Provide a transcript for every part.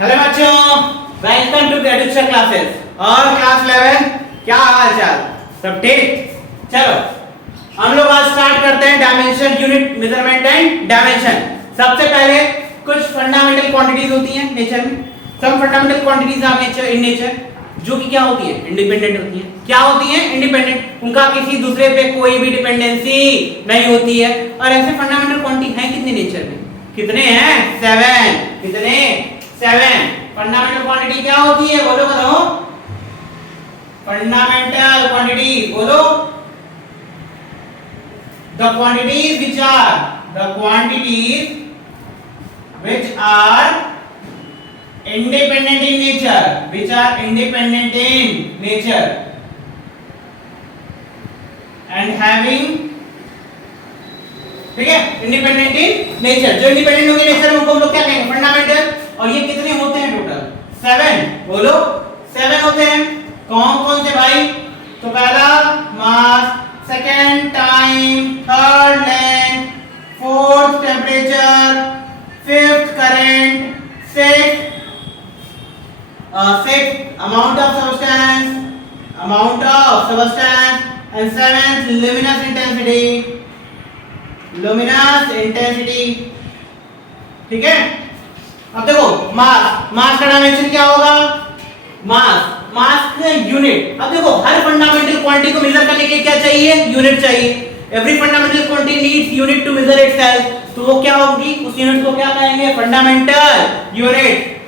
Hello बच्चों, welcome to education classes और class 11। क्या हाल चाल, सब ठीक? चलो हम लोग आज स्टार्ट करते हैं dimension, unit, measurement and dimension. सबसे पहले कुछ फंडामेंटल क्वांटिटीज होती हैं नेचर में। Some fundamental quantities are nature in nature, जो कि क्या होती है, इंडिपेंडेंट होती है। क्या होती है? इंडिपेंडेंट। उनका किसी दूसरे पे कोई भी डिपेंडेंसी नहीं होती है। और ऐसे फंडामेंटल क्वांटिटी हैं कितने नेचर में? कितने हैं? 7। कितने? 7 फंडामेंटल क्वांटिटी क्या होती है? बोलो बताओ। फंडामेंटल क्वांटिटी बोलो। The quantities which are independent in nature and having, ठीक है, इंडिपेंडेंट इन नेचर। जो इंडिपेंडेंट होंगे नेचर में उनको हम लोग क्या कहेंगे? फंडामेंटल। और ये कितने होते हैं टोटल? 7। बोलो 7 होते हैं। कौन कौन से भाई? तो पहला mass, second time, third length, fourth temperature, fifth current, sixth amount of substance and seventh luminous intensity। ठीक है। अब देखो मास का डायमेंशन क्या होगा? मास का यूनिट। अब देखो हर फंडामेंटल क्वांटिटी को मेजर करने के लिए क्या चाहिए? यूनिट चाहिए। Every fundamental quantity needs unit to measure itself. तो वो क्या होगी? उस यूनिट को क्या कहेंगे? Fundamental unit.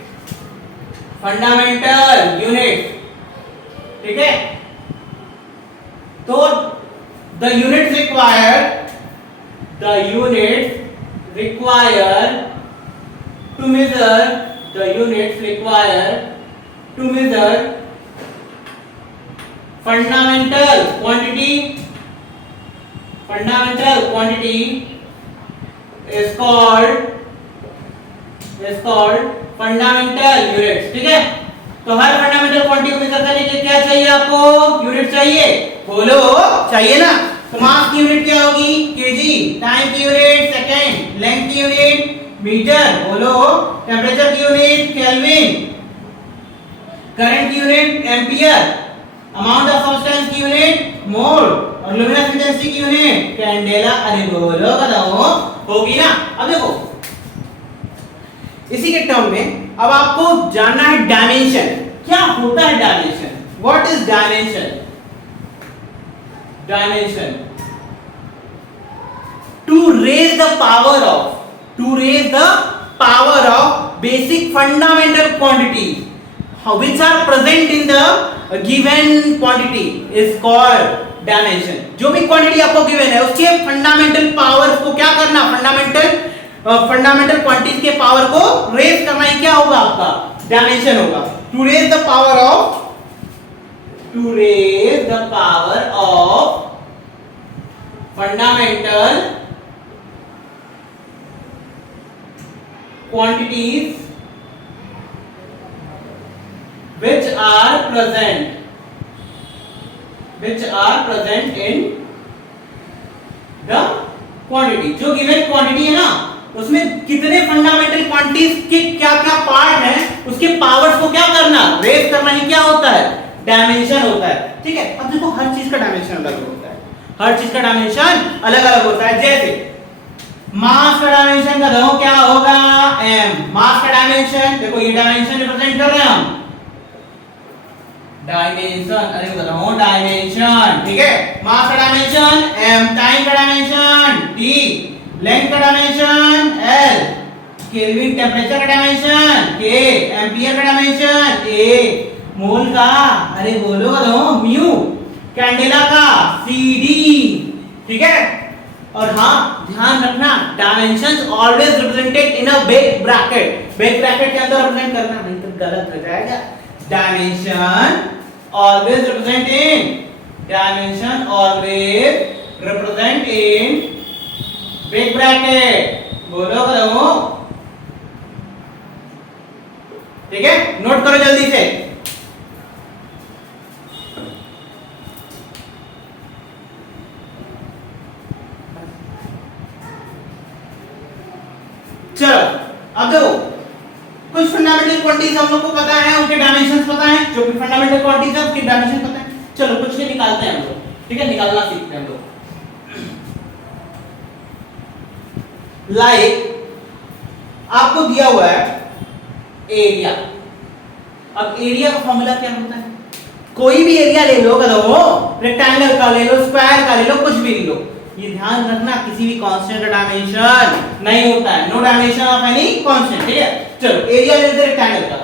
फंडामेंटल यूनिट, ठीक है। तो the unit required to measure fundamental quantity is called fundamental units. ठीक है। तो हर फंडामेंटल क्वांटिटी को मेजर करने के लिए क्या चाहिए आपको? यूनिट चाहिए। बोलो चाहिए ना। तो मास की यूनिट क्या होगी? केजी। टाइम की यूनिट सेकंड। लेंथ की यूनिट मीटर। बोलो। टेम्परेचर की यूनिट केल्विन। करंट की unit ampere. Amount of substance की यूनिट मोल। और लुमिनस इंटेंसिटी की यूनिट कैंडेला। अरे बोलो बताओ, होगी ना। अब देखो इसी के टर्म में अब आपको जानना है डायमेंशन। क्या होता है dimension? What is dimension? Dimension to raise the power of basic fundamental quantities which are present in the given quantity is called dimension। जो भी क्वांटिटी आपको गिवन है उसके फंडामेंटल पावर को क्या करना? फंडामेंटल क्वांटिटीज के पावर को रेज करना ही क्या होगा? आपका डायमेंशन होगा। To raise the power of fundamental quantities which are present in the quantity। जो गिवन क्वांटिटी है ना उसमें कितने फंडामेंटल क्वांटिटीज के क्या क्या पार्ट हैं उसके पावर्स को क्या करना? रेज करना ही क्या होता है? डायमेंशन होता है। ठीक है। अब देखो हर चीज का डायमेंशन अलग होता है। हर चीज का डायमेंशन अलग अलग होता है। जैसे मास का डायमेंशन का देखो क्या होगा? m। मास का डायमेंशन देखो, ये डायमेंशन रिप्रेजेंट कर रहे हैं हम। डायमेंशन, अरे बताओ डायमेंशन। ठीक है। मास का डायमेंशन m, टाइम का डायमेंशन t, लेंथ का डायमेंशन l, केल्विन टेम्परेचर का डायमेंशन k, एंपियर का डायमेंशन a, मोल का अरे बोलो बताओ म्यू, कैंडेला का cd। ठीक है। और हाँ ध्यान रखना dimensions always represented in a big bracket. Big bracket के अंदर रिप्रेजेंट करना, नहीं तो गलत हो जाएगा। Dimension always represent in big bracket। बोलो बताओ। ठीक है। नोट करो जल्दी से। चलो अब देखो कुछ फंडामेंटल क्वांटिटीज हम लोग को पता है, उनके डायमेंशंस पता है, जो भी फंडामेंटल क्वांटिटीज है उसके डायमेंशन पता है। चलो कुछ के निकालते हैं हम लोग, ठीक है, निकालना सीखते हैं हम लोग। लाइक आपको दिया हुआ है एरिया। अब एरिया का फॉर्मूला क्या होता है? कोई भी एरिया ले लो, करो रेक्टेंगल का ले लो, स्क्वायर का ले लो, कुछ भी ले लो, ये ध्यान रखना किसी भी कांस्टेंट का डायमेंशन नहीं होता है, no dimension of any constant, ठीक है। चलो एरिया ले लेते हैं रेक्टेंगल का।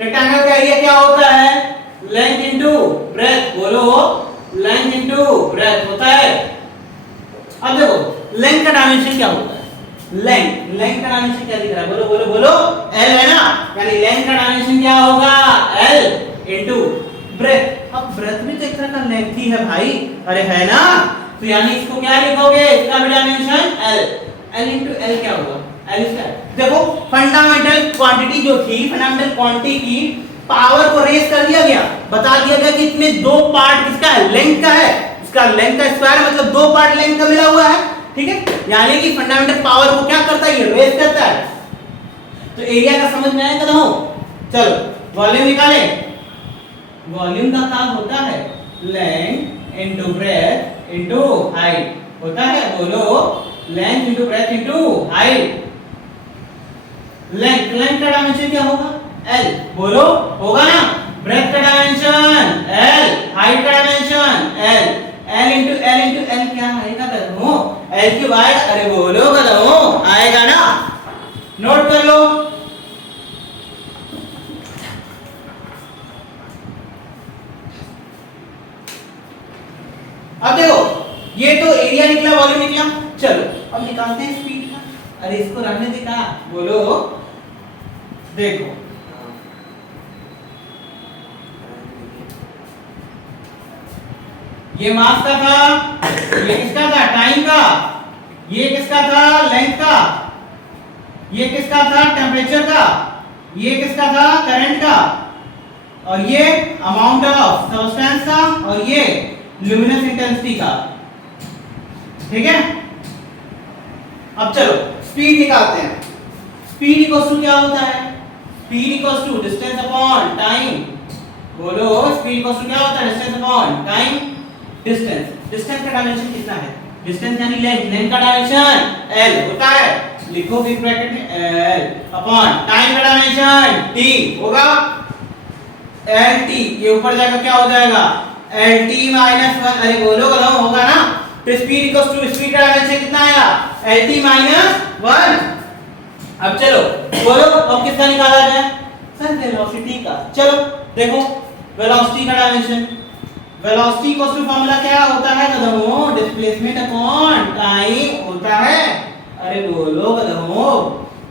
रेक्टेंगल का एरिया क्या होता है? लेंथ इनटू ब्रेथ, बोलो लेंथ इनटू ब्रेथ होता है। अब देखो लेंथ का डायमेंशन क्या होता है? लेंथ का डायमेंशन क्या दिख रहा है? बोलो बोलो बोलो, L है ना, यानी लेंथ का डायमेंशन क्या होगा? L into breadth. अब ब्रेथ भी तो एक तरह का लेंथ ही है भाई, अरे है ना, तो यानी इसको क्या लिखोगे? इसका भी dimension L। L into L क्या होगा? L square. देखो फंडामेंटल क्वांटिटी जो थी, फंडामेंटल क्वांटिटी की पावर को रेज कर दिया गया, बता दिया गया कि इसमें दो पार्ट किसका है? लेंथ का है। इसका लेंथ का स्क्वायर मतलब दो पार्ट लेंथ का मिला हुआ है, ठीक है, यानी कि फंडामेंटल पावर को क्या करता है? ये रेज करता है। तो एरिया का समझ में आया कदम? चलो वॉल्यूम निकाले। वॉल्यूम का काम होता है length into breadth into height होता है, बोलो length into breadth into height. Length का डायमेंशन क्या होगा? L, बोलो होगा ना, ब्रेथ का डायमेंशन L, हाइट का dimension L, L into L क्या आएगा कदमों? L की वाइड, अरे बोलो कदमों, आएगा ना, नोट कर लो। अब देखो ये तो एरिया निकला, वॉल्यूम निकला, चलो अब निकालते हैं स्पीड का। अरे इसको रहने दे का, बोलो देखो ये मास का था, ये किसका था? टाइम का। ये किसका था? लेंथ का। ये किसका था? टेम्परेचर का। ये किसका था? करंट का। और ये अमाउंट ऑफ सब्सटेंस का, और ये ल्यूमिनस इंटेंसिटी का, ठीक है। अब चलो स्पीड निकालते हैं। स्पीड इक्वल्स टू क्या होता है? Speed equals to distance upon time, बोलो स्पीड इक्वल्स टू क्या होता है? Distance upon time. डिस्टेंस का डायमेंशन कितना है? डिस्टेंस यानी लेंथ का डायमेंशन L होता है, लिखो बिग ब्रैकेट में L अपॉन टाइम का डायमेंशन T होगा, LT, ये ऊपर जाकर क्या हो जाएगा? LT -1, अरे बोलो करो होगा ना। तो स्पीड इक्वल्स टू स्पीड का डायमेंशन कितना आया? LT -1। अब चलो बोलो अब किसका निकाला जाए? सर वेलोसिटी का। चलो देखो वेलोसिटी का dimension, velocity equals to formula क्या होता है कदमों? डिस्प्लेसमेंट अपॉन टाइम होता है, अरे बोलो कदमों,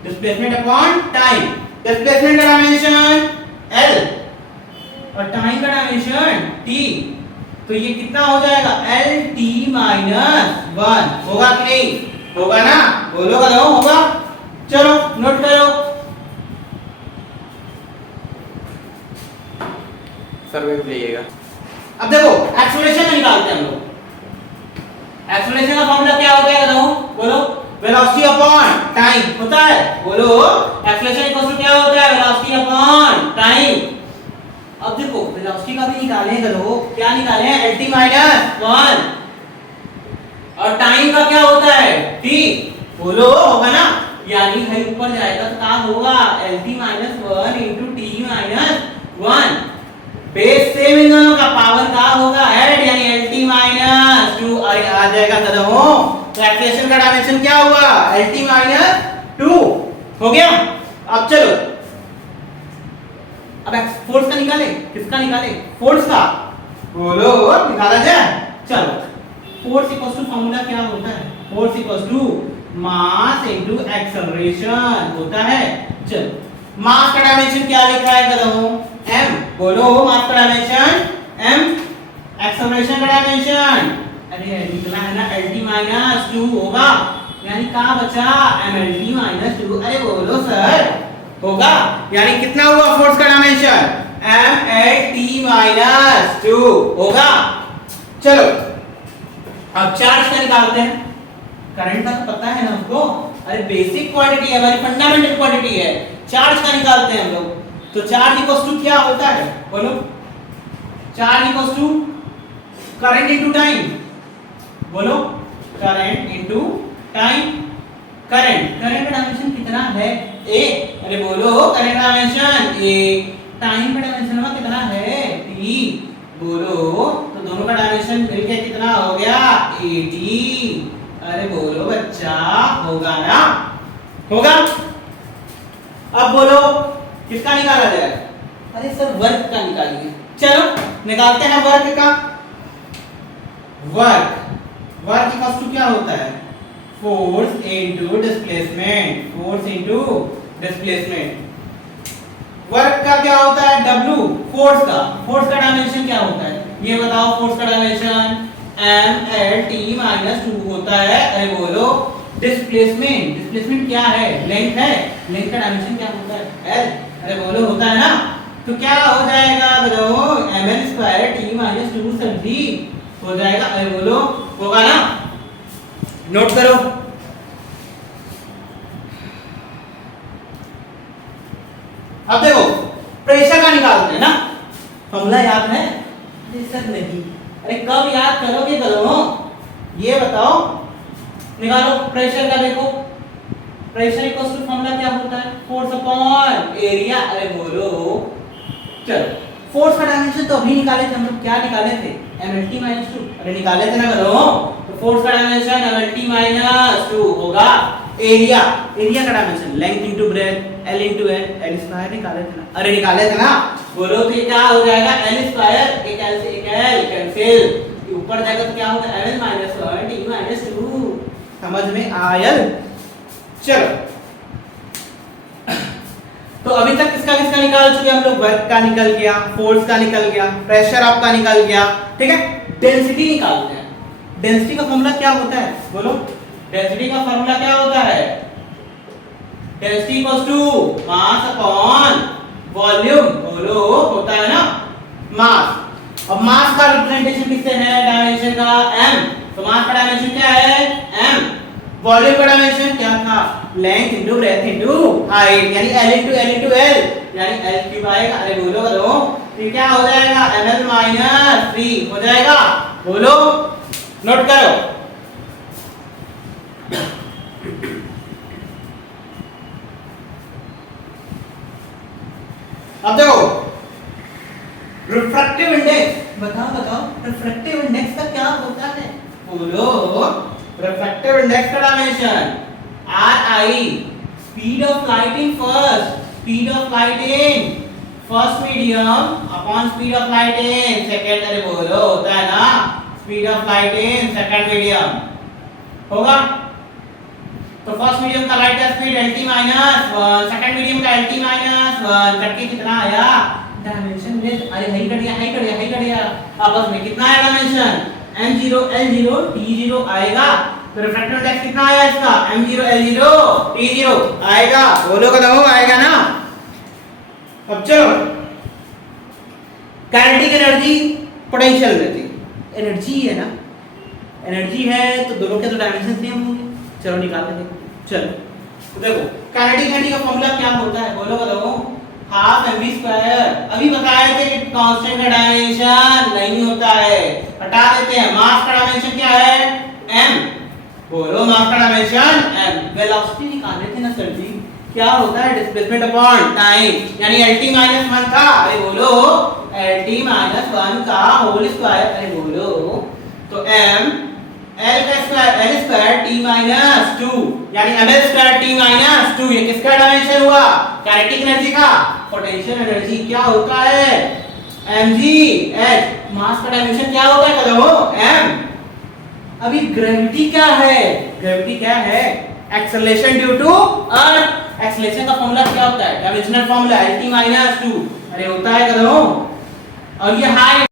डिस्प्लेसमेंट अपॉन टाइम। डिस्प्लेसमेंट का डायमेंशन L और टाइम का डायमेंशन T, तो ये कितना हो जाएगा? LT -1 होगा कि नहीं? होगा ना, बोलो कदमों होगा। चलो नोट करो, सर्वे में जाइएगा। अब देखो एक्सेलरेशन का निकालते हैं हम लोग। एक्सेलरेशन का फार्मूला क्या होता है बताओ? बोलो वेलोसिटी अपॉन टाइम होता है, बोलो एक्सेलरेशन इक्वल टू क्या होता है? Velocity upon time. अब देखो वेलोसिटी का भी निकालें, करो क्या निकालें? LT -1 और टाइम का क्या होता है? T, बोलो होगा ना, यानी भाई ऊपर जाएगा तो क्या होगा? LT -1 into T -1, base same in दोनों का, पावर का होगा ऐड, यानी LT -2 आ जाएगा कदमों। तो एक्सेलरेशन का डायमेंशन क्या हुआ? LT -2 हो गया। अब चलो अब फोर्स का निकाले, किसका निकाले? फोर्स का, बोलो निकाला जाए। चलो फोर्स इक्वल्स टू फार्मूला क्या होता है? Force equals to mass into acceleration होता है। चलो मास का डायमेंशन क्या लिखा है कदमों? m, बोलो मास का डायमेंशन m, एक्सेलरेशन का डायमेंशन, अरे निकला है ना LT -2 होगा, यानी कहां बचा? MLT -2, अरे बोलो सर होगा, यानी कितना हुआ फोर्स का डायमेंशन? MLT -2 होगा। चलो अब चार्ज का निकालते हैं। करंट का तो पता है ना हमको, अरे बेसिक क्वांटिटी है, हमारी फंडामेंटल क्वांटिटी है। चार्ज का निकालते हैं हम लोग। तो चार्ज इक्वल्स टू क्या होता है बोलो? Charge equals to current into time. बोलो करंट इनटू टाइम। करंट का डायमेंशन कितना है? ए। अरे बोलो करंट का डायमेंशन ए। टाइम का डायमेंशन कितना है? टी। बोलो तो दोनों का डायमेंशन मिलके कितना हो गया? 80। अरे बोलो बच्चा, होगा ना? होगा। अब बोलो किसका निकाला जाए? अरे सर वर्क का निकालिए। चलो निकालते हैं वर्क का। वर्क इक्वल्स टू क्या होता है? Force into displacement. Force into displacement. Work का क्या होता है? W। फोर्स का डायमेंशन क्या होता है ये बताओ? फोर्स का डायमेंशन mlt-2 होता है। अरे बोलो डिस्प्लेसमेंट क्या है? लेंथ है। लेंथ का डायमेंशन क्या होता है? l। अरे बोलो होता है ना? तो क्या हो जाएगा बताओ? ml2t-2 सभी हो जाएगा। अरे बोलो होगा ना? नोट करो। अब देखो प्रेशर का निकालते हैं ना। फॉर्मूला याद है? सर नहीं। अरे कब याद करोगे करो? ये बताओ। निकालो प्रेशर का। देखो प्रेशर इक्वल्स टू फॉर्मूला क्या होता है? Force upon area. अरे बोलो चलो फोर्स का डायमेंशन तो अभी निकाले थे हम लोग। क्या निकाले थे? mlt-2। अरे निकाले थे ना करो? तो फोर्स का डायमेंशन mlt-2 होगा एरिया का dimension length into breadth l into l square निकाले थे ना? अरे निकाले थे ना? बोलो तो ये क्या हो जाएगा? l square. एक l से एक l कैंसिल। ऊपर जाएगा तो क्या होगा? ml-1t-2। समझ में आयल? चलो तो अभी तक किसका निकाल चुके हम लोग? वर्क का निकल गया, फोर्स का निकल गया, प्रेशर आपका निकल गया। ठीक है, डेंसिटी निकालते हैं। डेंसिटी का फॉर्मूला क्या होता है बोलो? डेंसिटी का फॉर्मूला क्या होता है? Density equals to mass upon volume. बोलो होता है ना? मास। अब मास का रिप्रेजेंटेशन किससे है? डायमेंशन का m। तो मास का डायमेंशन क्या है? m। वॉल्यूम का डायमेंशन क्या था? Length into breadth into height, यानी l इनटू l, यानी l क्यूब आएगा। अरे बोलो बोलो तो क्या हो जाएगा? ml-3 हो जाएगा। बोलो नोट करो। अब देखो रिफ्रैक्टिव इंडेक्स। बताओ रिफ्रैक्टिव इंडेक्स का क्या होता है? बोलो रिफ्रैक्टिव इंडेक्स का dimension ri। Speed of light in first medium upon speed of light in second. अरे बोलो होता है ना? Speed of light in second medium होगा। तो फर्स्ट मीडियम का लाइट का स्पीड lt-1, सेकंड मीडियम का lt-1 करके कितना आया? डायमेंशन में अरे हाई कट गया आपस में। कितना आया डायमेंशन? m0 l0 t0 आएगा। तो रिफ्रैक्टिव इंडेक्स कितना आया इसका? m0 l0 t0 आएगा। बोलो कदम आएगा ना? अब चलो kinetic energy potential energy. Energy है ना? एनर्जी है तो दोनों के तो डायमेंशन सेम होंगे। चलो निकालते हैं। चलो तो देखो काइनेटिक एनर्जी का फॉर्मूला क्या होता है? बोलो बताओ। Half mv square. अभी बताए थे कि कांस्टेंट का डायमेंशन नहीं होता है, हटा देते हैं। मास का डायमेंशन क्या है? m। बोलो मास का डायमेंशन m। वेलोसिटी निकाले थे ना सर जी? क्या होता है? डिस्प्लेसमेंट अपॉन टाइम, यानी lt-1 था। अरे बोलो lt-1 का होल स्क्वायर। अरे बोलो तो m l स्क्वायर t-2 यानी ml स्क्वायर t-2। ये किसका डायमेंशन हुआ? काइनेटिक एनर्जी का। पोटेंशियल एनर्जी क्या होता है? mg h। मास का डायमेंशन क्या होता है कदमो? m। अभी ग्रेविटी क्या है? ग्रेविटी क्या है? Acceleration due to earth. Acceleration का फॉर्मूला क्या होता है? Dimensional formula lt-2। अरे होता है कदमो। और ये हाइट